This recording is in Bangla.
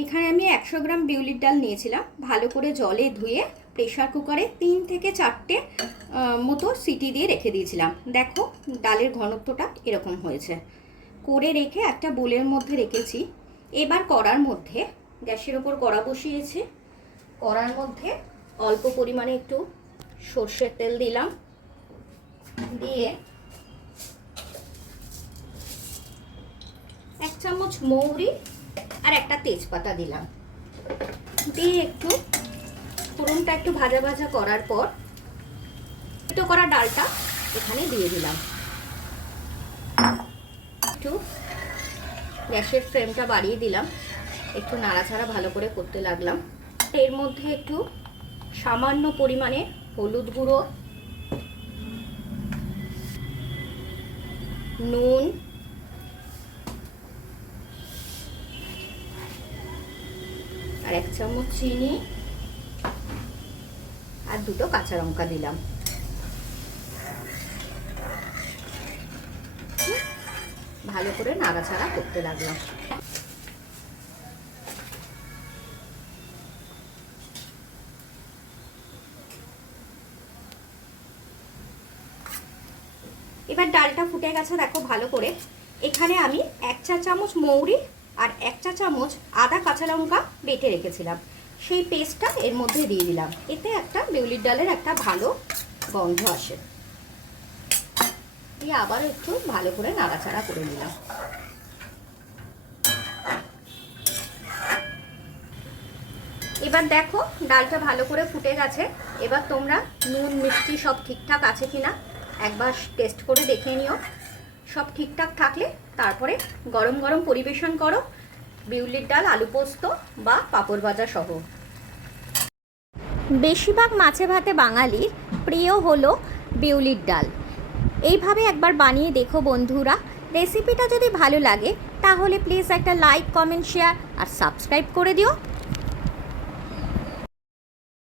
এখানে আমি 100 গ্রাম বিউলির ডাল নিয়েছিলাম। ভালো করে জলে ধুয়ে প্রেশার কুকারে 3 থেকে 4টে মতো সিটি দিয়ে রেখে দিয়েছিলাম। দেখো ডালের ঘনত্বটা এরকম হয়েছে। করে রেখে একটা বোলের মধ্যে রেখেছি। এবার কড়ার মধ্যে, গ্যাসের ওপর কড়া বসিয়েছি, কড়ার মধ্যে অল্প পরিমাণে একটু সর্ষের তেল দিলাম, দিয়ে 1 চামচ মৌরি আর একটা তেজপাতা দিলাম, দিয়ে একটু ফোড়নটা একটু ভাজা ভাজা করার পর একটু করা ডালটা এখানে দিয়ে দিলাম। একটু গ্যাসের ফ্লেমটা বাড়িয়ে দিলাম, একটু নাড়াচাড়া ভালো করে করতে লাগলাম। এর মধ্যে একটু সামান্য পরিমাণে হলুদ গুঁড়ো, নুন, আর 1 চামচ চিনি আর 2টো কাঁচা লঙ্কা দিলাম। ভালো করে নাড়াচাড়া করতে লাগলাম। এবার ডালটা ফুটে গেছে দেখো ভালো করে। এখানে আমি 1 চা চামচ মৌরি আর 1 চা চামচ আদা কাঁচা লঙ্কা বেটে রেখেছিলাম, সেই পেস্টটা এর মধ্যে দিয়ে দিলাম। এতে একটা বিউলির ডালের একটা ভালো গন্ধ আসে। দিয়ে আবার একটু ভালো করে নাড়াচাড়া করে নিলাম। এবার দেখো ডালটা ভালো করে ফুটে গেছে। এবার তোমরা নুন মিষ্টি সব ঠিকঠাক আছে কিনা একবার টেস্ট করে দেখে নিও। সব ঠিকঠাক থাকলে তারপরে গরম গরম পরিবেশন করো বিউলির ডাল আলু পোস্ত বা পাঁপড় ভাজা সহ। বেশিরভাগ মাছে ভাতে বাঙালির প্রিয় হলো বিউলির ডাল। এইভাবে একবার বানিয়ে দেখো বন্ধুরা। রেসিপিটা যদি ভালো লাগে তাহলে প্লিজ একটা লাইক, কমেন্ট, শেয়ার আর সাবস্ক্রাইব করে দিও।